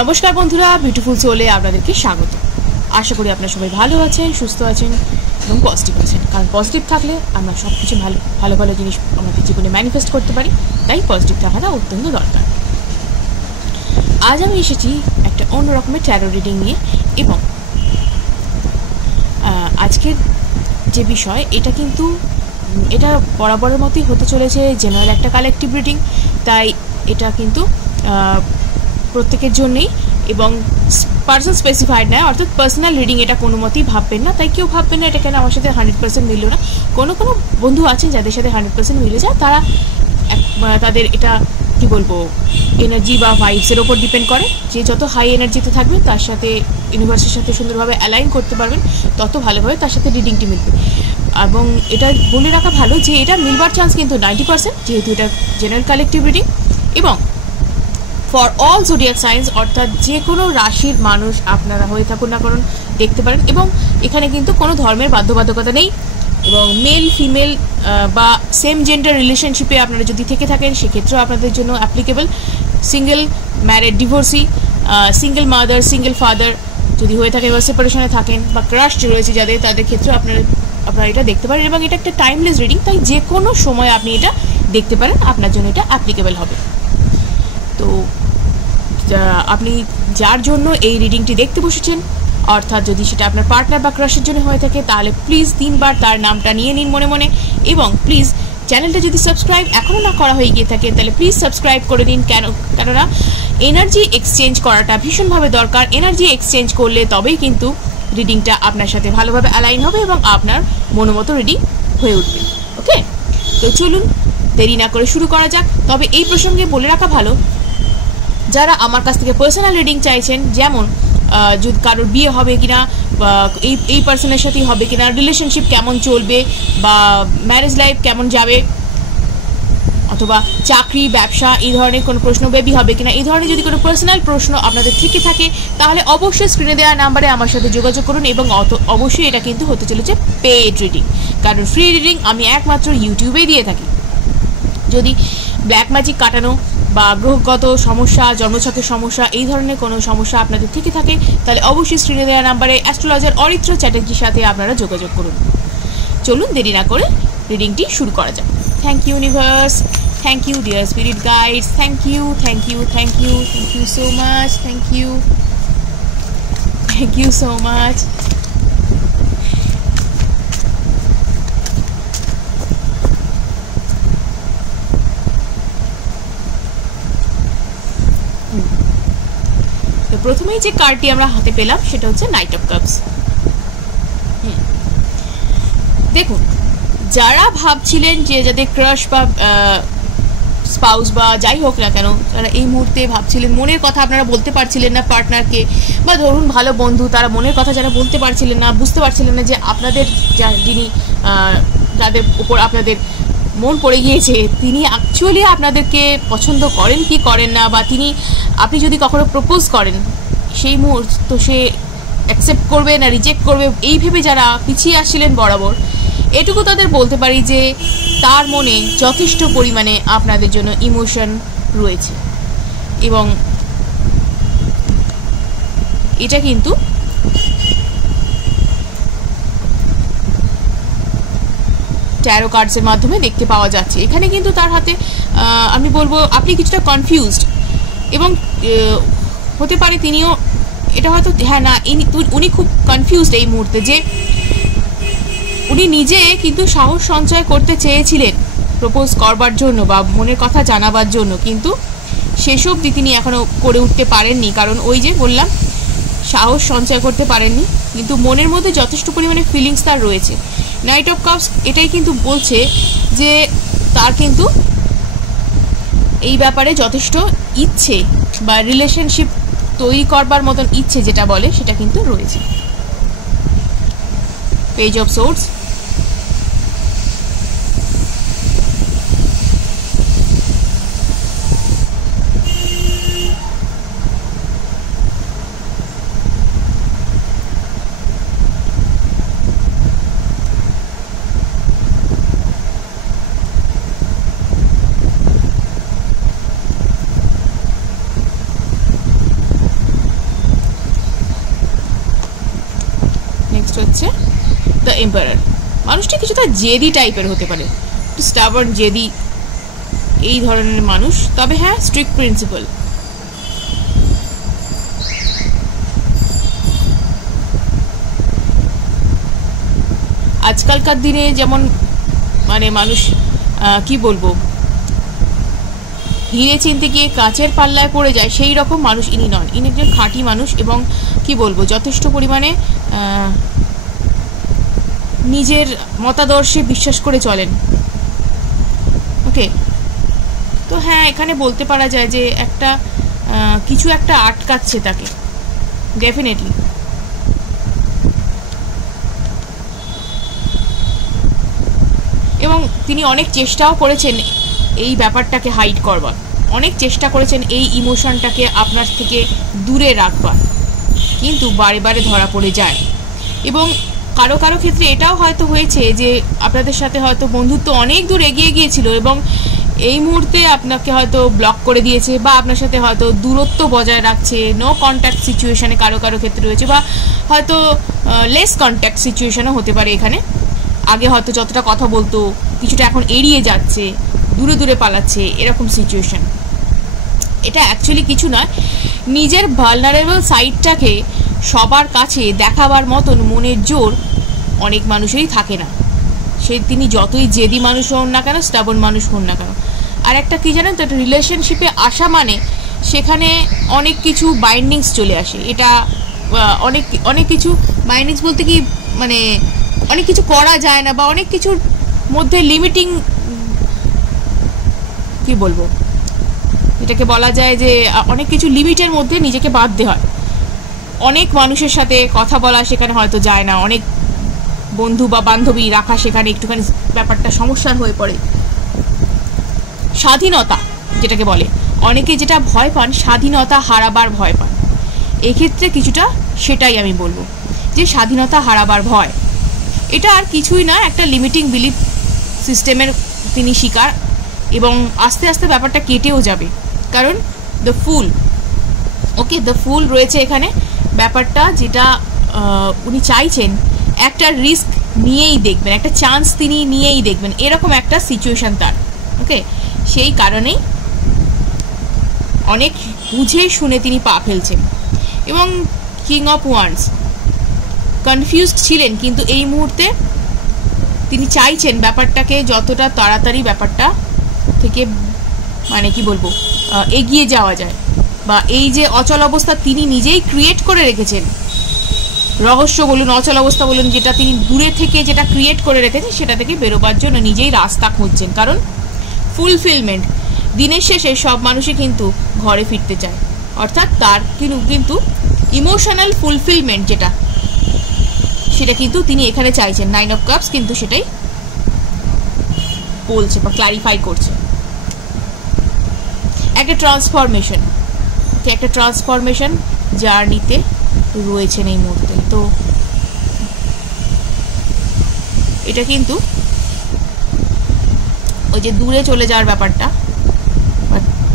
নমস্কার বন্ধুরা, বিউটিফুল সোলে আপনাদেরকে স্বাগত। আশা করি আপনারা সবাই ভালো আছেন, সুস্থ আছেন এবং পজিটিভ আছেন। কারণ পজিটিভ থাকলে আমরা সব কিছু ভালো ভালো জিনিস আমাদের জীবনে ম্যানিফেস্ট করতে পারি, তাই পজিটিভ থাকাটা অত্যন্ত দরকার। আজ আমি এসেছি একটা অন্য রকমের ট্যারো রিডিং নিয়ে, এবং আজকের যে বিষয় এটা বরাবরের মতোই হতে চলেছে জেনারেল একটা কালেকটিভ রিডিং। তাই এটা কিন্তু প্রত্যেকের জন্যই এবং পার্সন স্পেসিফাইড নয়, অর্থাৎ পার্সোনাল রিডিং এটা কোনো মতেই ভাববেন না। তাই কেউ ভাববেন না এটা কেন আমার সাথে 100% মিলল না। কোনো বন্ধু আছেন যাদের সাথে 100% মিলে যায়, তারা তাদের এটা কি বলবো এনার্জি বা ভাইবসের ওপর ডিপেন্ড করে। যে যত হাই এনার্জিতে থাকবেন তার সাথে ইউনিভার্সের সাথে সুন্দরভাবে অ্যালাইন করতে পারবেন, তত ভালোভাবে তার সাথে রিডিংটি মিলবে। এবং এটা বলে রাখা ভালো যে এটা মিলবার চান্স কিন্তু 90%, যেহেতু এটা জেনারেল কালেকটিভ রিডিং। এবং ফর অল জোডিয়াক সাইন্স, অর্থাৎ যে কোনো রাশির মানুষ আপনারা হয়ে থাকুন না কারণ দেখতে পারেন। এবং এখানে কিন্তু কোনো ধর্মের বাধ্যবাধকতা নেই, এবং মেল ফিমেল বা সেম জেন্ডার রিলেশনশিপে আপনারা যদি থেকে থাকেন সেক্ষেত্রেও আপনাদের জন্য applicable. Single, married, divorcee, single mother, single father যদি হয়ে থাকে বা সেপারেশনে থাকেন বা ক্রাশ রয়েছে যাদের, তাদের ক্ষেত্রেও আপনারা এটা দেখতে পারেন। এবং এটা একটা টাইমলেস রিডিং, তাই যে কোনো সময় আপনি এটা দেখতে পারেন, আপনার জন্য এটা অ্যাপ্লিকেবল হবে। তো আপনি যার জন্য এই রিডিংটি দেখতে বসেছেন, অর্থাৎ যদি সেটা আপনার পার্টনার বা ক্রাশের জন্য হয়ে থাকে, তাহলে প্লিজ 3 বার তার নামটা নিয়ে নিন মনে মনে। এবং প্লিজ চ্যানেলটা যদি সাবস্ক্রাইব এখনও না করা হয়ে গিয়ে থাকে, তাহলে প্লিজ সাবস্ক্রাইব করে নিন। কেননা এনার্জি এক্সচেঞ্জ করাটা ভীষণভাবে দরকার। এনার্জি এক্সচেঞ্জ করলে তবেই কিন্তু রিডিংটা আপনার সাথে ভালোভাবে অ্যালাইন হবে এবং আপনার মনোমতো রিডিং হয়ে উঠবে। ওকে, তো চলুন দেরি না করে শুরু করা যাক। তবে এই প্রসঙ্গে বলে রাখা ভালো, যারা আমার কাছ থেকে পার্সোনাল রিডিং চাইছেন, যেমন যদি কারোর বিয়ে হবে কিনা, এই পার্সনের সাথেই হবে কিনা, রিলেশনশিপ কেমন চলবে, বা ম্যারেজ লাইফ কেমন যাবে, অথবা চাকরি, ব্যবসা, এই ধরনের কোনো প্রশ্ন, বেবি হবে কিনা, এই ধরনের যদি কোনো পার্সোনাল প্রশ্ন আপনাদের থেকে থাকে, তাহলে অবশ্যই স্ক্রিনে দেওয়া নাম্বারে আমার সাথে যোগাযোগ করুন। এবং অবশ্যই এটা কিন্তু হতে চলেছে পেইড রিডিং, কারণ ফ্রি রিডিং আমি একমাত্র ইউটিউবেই দিয়ে থাকি। যদি ব্ল্যাক ম্যাজিক কাটানো বা গ্রহগত সমস্যা, জন্মছকের সমস্যা, এই ধরনের কোনো সমস্যা আপনাদের থেকে থাকে, তাহলে অবশ্যই স্ক্রিনে দেওয়া নাম্বারে অ্যাস্ট্রোলজার অরিত্র চ্যাটার্জির সাথে আপনারা যোগাযোগ করুন। চলুন দেরি না করে রিডিংটি শুরু করা যাক। Thank you universe, thank you dear spirit guides, thank you so much, thank you so much. প্রথমেই যে কার্ডটি আমরা হাতে পেলাম সেটা হচ্ছে নাইট অফ কাপস। দেখুন, যারা ভাবছিলেন যে যাদের ক্রাশ বা স্পাউস বা যাই হোক না কেন, যারা এই মুহূর্তে ভাবছিলেন, মনের কথা আপনারা বলতে পারছিলেন না পার্টনারকে, বা ধরুন ভালো বন্ধু, তারা মনের কথা যারা বলতে পারছিলেন না, বুঝতে পারছিলেন না যে আপনাদের যিনি যাদের উপর আপনাদের মন পড়ে গিয়েছে, তিনি অ্যাকচুয়ালি আপনাদেরকে পছন্দ করেন কি করেন না, বা আপনি যদি কখনো প্রপোজ করেন সেই মুহূর্ত সে অ্যাকসেপ্ট করবে না রিজেক্ট করবে, এই ভেবে যারা পিছিয়ে আসছিলেন বরাবর, এটুকু তাদের বলতে পারি যে তার মনে যথেষ্ট পরিমাণে আপনাদের জন্য ইমোশন রয়েছে। এবং এটা কিন্তু ট্যারো কার্ডসের মাধ্যমে দেখতে পাওয়া যাচ্ছে। এখানে কিন্তু তার হাতে আমি বলবো আপনি কিছুটা কনফিউজড, এবং হতে পারে তিনিও এটা হয়তো উনি খুব কনফিউজড এই মুহূর্তে, যে উনি নিজে কিন্তু সাহস সঞ্চয় করতে চেয়েছিলেন প্রপোজ করবার জন্য বা মনের কথা জানাবার জন্য, কিন্তু সেসব তিনি এখনো করে উঠতে পারেননি। কারণ ওই যে বললাম, সাহস সঞ্চয় করতে পারেননি, কিন্তু মনের মধ্যে যথেষ্ট পরিমাণে ফিলিংস তার রয়েছে। নাইট অফ কাপস এটাই কিন্তু বলছে যে তার কিন্তু এই ব্যাপারে যথেষ্ট ইচ্ছে বা রিলেশনশিপ তৈরি করবার মতন ইচ্ছে যেটা বলে সেটা কিন্তু রয়েছে। পেজ অফ সোর্ডস, নেক্সট হচ্ছে দ্য এম্পারার। মানুষটা কিছুটা জেদি টাইপের হতে পারে, একটু স্টাবার্ন, জেদি, এই ধরনের মানুষ, তবে হ্যাঁ স্ট্রিক্ট প্রিন্সিপাল। আজকালকার দিনে যেমন মানে মানুষ কি বলবো, হিরে চিনতে গিয়ে কাঁচের পাল্লায় পড়ে যায়, সেই রকম মানুষ ইনি নন। ইনি একজন খাঁটি মানুষ এবং কি বলবো, যথেষ্ট পরিমাণে নিজের মতাদর্শে বিশ্বাস করে চলেন। ওকে, তো হ্যাঁ এখানে বলতে পারা যায় যে একটা কিছু একটা আটকাচ্ছে তাকে, ডেফিনেটলি। এবং তিনি অনেক চেষ্টাও করেছেন এই ব্যাপারটাকে হাইড করবার, অনেক চেষ্টা করেছেন এই ইমোশনটাকে আপনার থেকে দূরে রাখবার, কিন্তু বারে বারে ধরা পড়ে যায়। এবং কারো কারো ক্ষেত্রে এটাও হয়তো হয়েছে যে আপনাদের সাথে হয়তো বন্ধুত্ব অনেক দূর এগিয়ে গিয়েছিল এবং এই মুহূর্তে আপনাকে হয়তো ব্লক করে দিয়েছে, বা আপনার সাথে হয়তো দূরত্ব বজায় রাখছে, নো কন্ট্যাক্ট সিচুয়েশানে কারো কারো ক্ষেত্রে রয়েছে, বা হয়তো লেস কন্ট্যাক্ট সিচুয়েশানও হতে পারে। এখানে আগে হয়তো যতটা কথা বলতো কিছুটা এখন এড়িয়ে যাচ্ছে, দূরে দূরে পালাচ্ছে, এরকম সিচুয়েশান। এটা অ্যাকচুয়ালি কিছু নয়, নিজের ভালনারেবল সাইডটাকে সবার কাছে দেখাবার মতন মনের জোর অনেক মানুষেরই থাকে না, সে তিনি যতই জেদি মানুষ হন না কেন, স্টাবন মানুষ হন না কেন। আর একটা কী জানেন তো, একটা রিলেশনশিপে আসা মানে সেখানে অনেক কিছু বাইন্ডিংস চলে আসে। এটা অনেক অনেক কিছু বাইন্ডিংস বলতে কি মানে অনেক কিছু করা যায় না, বা অনেক কিছুর মধ্যে লিমিটিং, কি বলবো, এটাকে বলা যায় যে অনেক কিছু লিমিটের মধ্যে নিজেকে বাঁধতে হয়। অনেক মানুষের সাথে কথা বলা সেখানে হয়তো যায় না, অনেক বন্ধু বা বান্ধবী রাখা সেখানে একটুখানি ব্যাপারটা সমস্যার হয়ে পড়ে। স্বাধীনতা যেটাকে বলে, অনেকে যেটা ভয় পান, স্বাধীনতা হারাবার ভয় পান। এক্ষেত্রে কিছুটা সেটাই আমি বলবো, যে স্বাধীনতা হারাবার ভয়, এটা আর কিছুই না, একটা লিমিটিং বিলিফ সিস্টেমের তিনি শিকার। এবং আস্তে আস্তে ব্যাপারটা কেটেও যাবে, কারণ দ্য ফুল, ওকে, দ্য ফুল রয়েছে এখানে। ব্যাপারটা যেটা উনি চাইছেন, একটা রিস্ক নিয়েই দেখবেন, একটা চান্স তিনি নিয়েই দেখবেন, এরকম একটা সিচুয়েশান তার। ওকে, সেই কারণেই অনেক বুঝে শুনে তিনি পা ফেলছেন। এবং কিং অফ ওয়ান্স, কনফিউজড ছিলেন, কিন্তু এই মুহূর্তে তিনি চাইছেন ব্যাপারটাকে যতটা তাড়াতাড়ি ব্যাপারটা থেকে মানে কি বলবো এগিয়ে যাওয়া যায়, বা এই যে অচল অবস্থা তিনি নিজেই ক্রিয়েট করে রেখেছেন, রহস্য বলুন, অচল অবস্থা বলুন, যেটা তিনি দূরে থেকে যেটা ক্রিয়েট করে রেখেছেন, সেটা থেকে বেরোবার জন্য নিজেই রাস্তা খুঁজছেন। কারণ ফুলফিলমেন্ট, দিনের শেষে সব মানুষই কিন্তু ঘরে ফিরতে চায়, অর্থাৎ তার কিন্তু ইমোশনাল ফুলফিলমেন্ট যেটা, সেটা কিন্তু তিনি এখানে চাইছেন। 9 অফ কাপস কিন্তু সেটাই বলছে বা ক্লারিফাই করছে। একটা ট্রান্সফরমেশন, একটা ট্রান্সফরমেশন জার্নিতে রয়েছেন এই মুহূর্তে। তো এটা কিন্তু ওই যে দূরে চলে যাওয়ার ব্যাপারটা,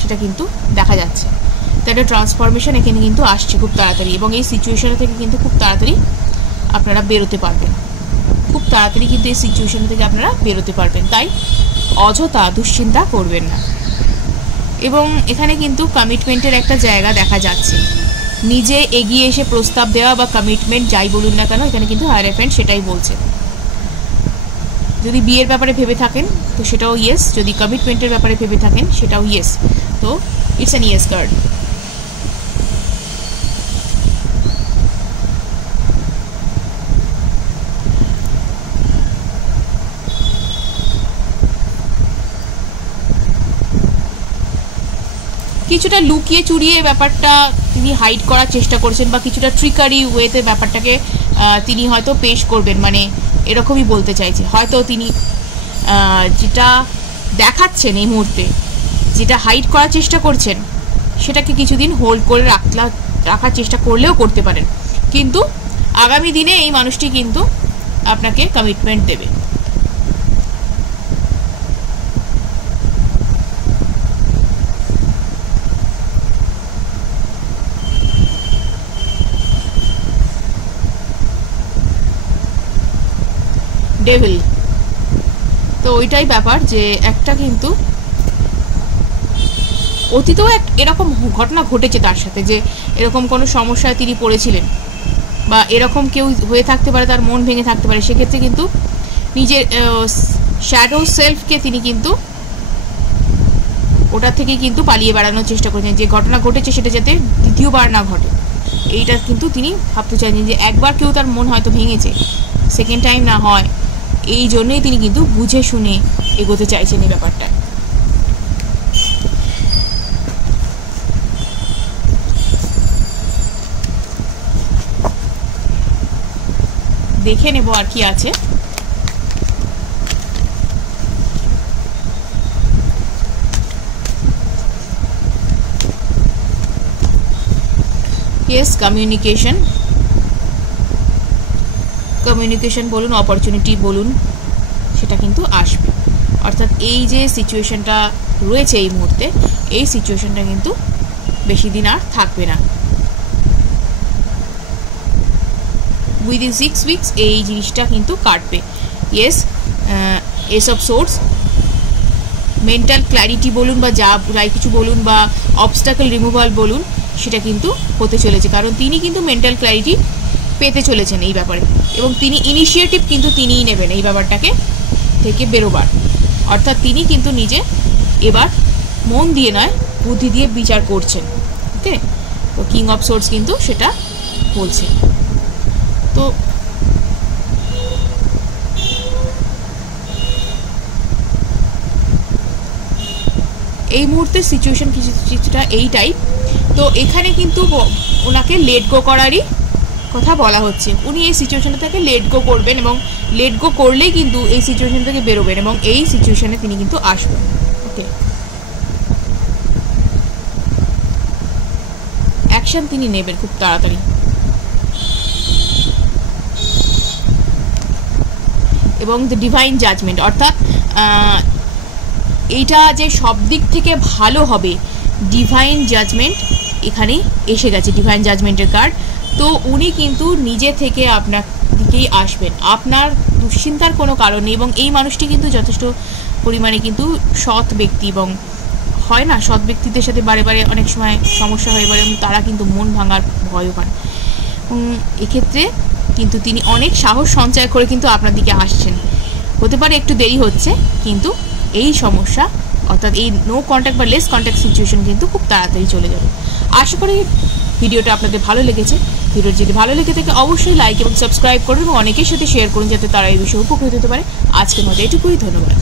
সেটা কিন্তু দেখা যাচ্ছে। তো একটা ট্রান্সফরমেশন এখানে কিন্তু আসছে খুব তাড়াতাড়ি, এবং এই সিচুয়েশন থেকে কিন্তু খুব তাড়াতাড়ি আপনারা বেরোতে পারবেন, খুব তাড়াতাড়ি কিন্তু এই সিচুয়েশন থেকে আপনারা বেরোতে পারবেন। তাই অযথা দুশ্চিন্তা করবেন না। এবং এখানে কিন্তু কমিটমেন্টের একটা জায়গা দেখা যাচ্ছে, নিজে এগিয়ে এসে প্রস্তাব দেওয়া বা কমিটমেন্ট যাই বলুন না কেন, এখানে কিন্তু হায়ারফ্যান্ট সেটাই বলছে। যদি বিয়ের ব্যাপারে ভেবে থাকেন তো সেটাও ইয়েস, যদি কমিটমেন্টের ব্যাপারে ভেবে থাকেন সেটাও ইয়েস। তো ইটস অ্যান ইয়েস কার্ড। কিছুটা লুকিয়ে চুরিয়ে ব্যাপারটা তিনি হাইড করার চেষ্টা করছেন, বা কিছুটা ট্রিকারি ওয়েতে ব্যাপারটাকে তিনি হয়তো পেশ করবেন, মানে এরকমই বলতে চাইছে। হয়তো তিনি যেটা দেখাচ্ছেন এই মুহূর্তে, যেটা হাইড করার চেষ্টা করছেন, সেটাকে কিছুদিন হোল্ড করে রাখার চেষ্টা করলেও করতে পারেন, কিন্তু আগামী দিনে এই মানুষটি কিন্তু আপনাকে কমিটমেন্ট দেবে। ডেভিল। তো ওইটাই ব্যাপার যে একটা কিন্তু অতীতেও এরকম ঘটনা ঘটেছে তার সাথে, যে এরকম কোনো সমস্যায় তিনি পড়েছিলেন বা এরকম কেউ হয়ে থাকতে পারে, তার মন ভেঙে থাকতে পারে। সেক্ষেত্রে কিন্তু নিজের শ্যাডো সেলফকে তিনি কিন্তু ওটা থেকে কিন্তু পালিয়ে বেড়ানোর চেষ্টা করছেন, যে ঘটনা ঘটেছে সেটা যাতে দ্বিতীয়বার না ঘটে। এইটা কিন্তু তিনি ভাবতে চাইছেন যে একবার কেউ তার মন হয়তো ভেঙেছে, সেকেন্ড টাইম না হয়। এই জন্যই তিনি কিন্তু বুঝে শুনে এগোতে চাইছেন এই ব্যাপারটা। দেখে নেব আর কি আছে। ইয়েস, কমিউনিকেশন বলুন, অপরচুনিটি বলুন, সেটা কিন্তু আসবে। অর্থাৎ এই যে সিচুয়েশনটা রয়েছে এই মুহূর্তে, এই সিচুয়েশনটা কিন্তু বেশি দিন আর থাকবে না। উইদিন 6 উইকস এই জিনিসটা কিন্তু কাটবে। Yes, S of swords, mental clarity বলুন বা যাই কিছু বলুন বা অবস্টাকল রিমুভাল বলুন, সেটা কিন্তু হতে চলেছে। কারণ তিনি কিন্তু মেন্টাল ক্ল্যারিটি পেতে চলেছেন এই ব্যাপারে, এবং তিনি ইনিশিয়েটিভ কিন্তু তিনিই নেবেন এই ব্যাপারটাকে থেকে বেরোবার। অর্থাৎ তিনি কিন্তু নিজে এবার মন দিয়ে নয়, বুদ্ধি দিয়ে বিচার করছেন। ওকে, তো কিং অফ সোর্স কিন্তু সেটা বলছে। তো এই মুহূর্তের সিচুয়েশন কিছুটা এইটাই। তো এখানে কিন্তু ওনাকে লেট গো করারই কথা বলা হচ্ছে। উনি এই সিচুয়েশনটা থেকে লেট গো করবেন, এবং লেট গো করলেই কিন্তু এই সিচুয়েশন থেকে বেরোবেন, এবং এই সিচুয়েশনে তিনি কিন্তু আসবেন। ওকে, অ্যাকশন তিনি নেবেন খুব তাড়াতাড়ি। এবং দ্য ডিভাইন জাজমেন্ট, অর্থাৎ এইটা যে সব দিক থেকে ভালো হবে, ডিভাইন জাজমেন্ট এখানে এসে গেছে, ডিভাইন জাজমেন্টের কার্ড। তো উনি কিন্তু নিজে থেকে আপনার দিকেই আসবেন, আপনার দুশ্চিন্তার কোনো কারণ নেই। এবং এই মানুষটি কিন্তু যথেষ্ট পরিমাণে কিন্তু সৎ ব্যক্তি, এবং হয় না সৎ ব্যক্তিদের সাথে বারে বারে অনেক সময় সমস্যা হয়ে পড়ে, এবং তারা কিন্তু মন ভাঙার ভয়ও পান। এক্ষেত্রে কিন্তু তিনি অনেক সাহস সঞ্চয় করে কিন্তু আপনার দিকে আসছেন। হতে পারে একটু দেরি হচ্ছে, কিন্তু এই সমস্যা অর্থাৎ এই নো কন্ট্যাক্ট বা লেস কন্ট্যাক্ট সিচুয়েশন কিন্তু খুব তাড়াতাড়ি চলে যাবে। আশা করি ভিডিওটা আপনাদের ভালো লেগেছে। ভিডিওটি যদি ভালো লেগে থাকে অবশ্যই লাইক এবং সাবস্ক্রাইব করুন, এবং অনেকের সাথে শেয়ার করুন যাতে তারা এই বিষয়ে উপকৃত হতে পারে। আজকের মতো এটুকুই, ধন্যবাদ।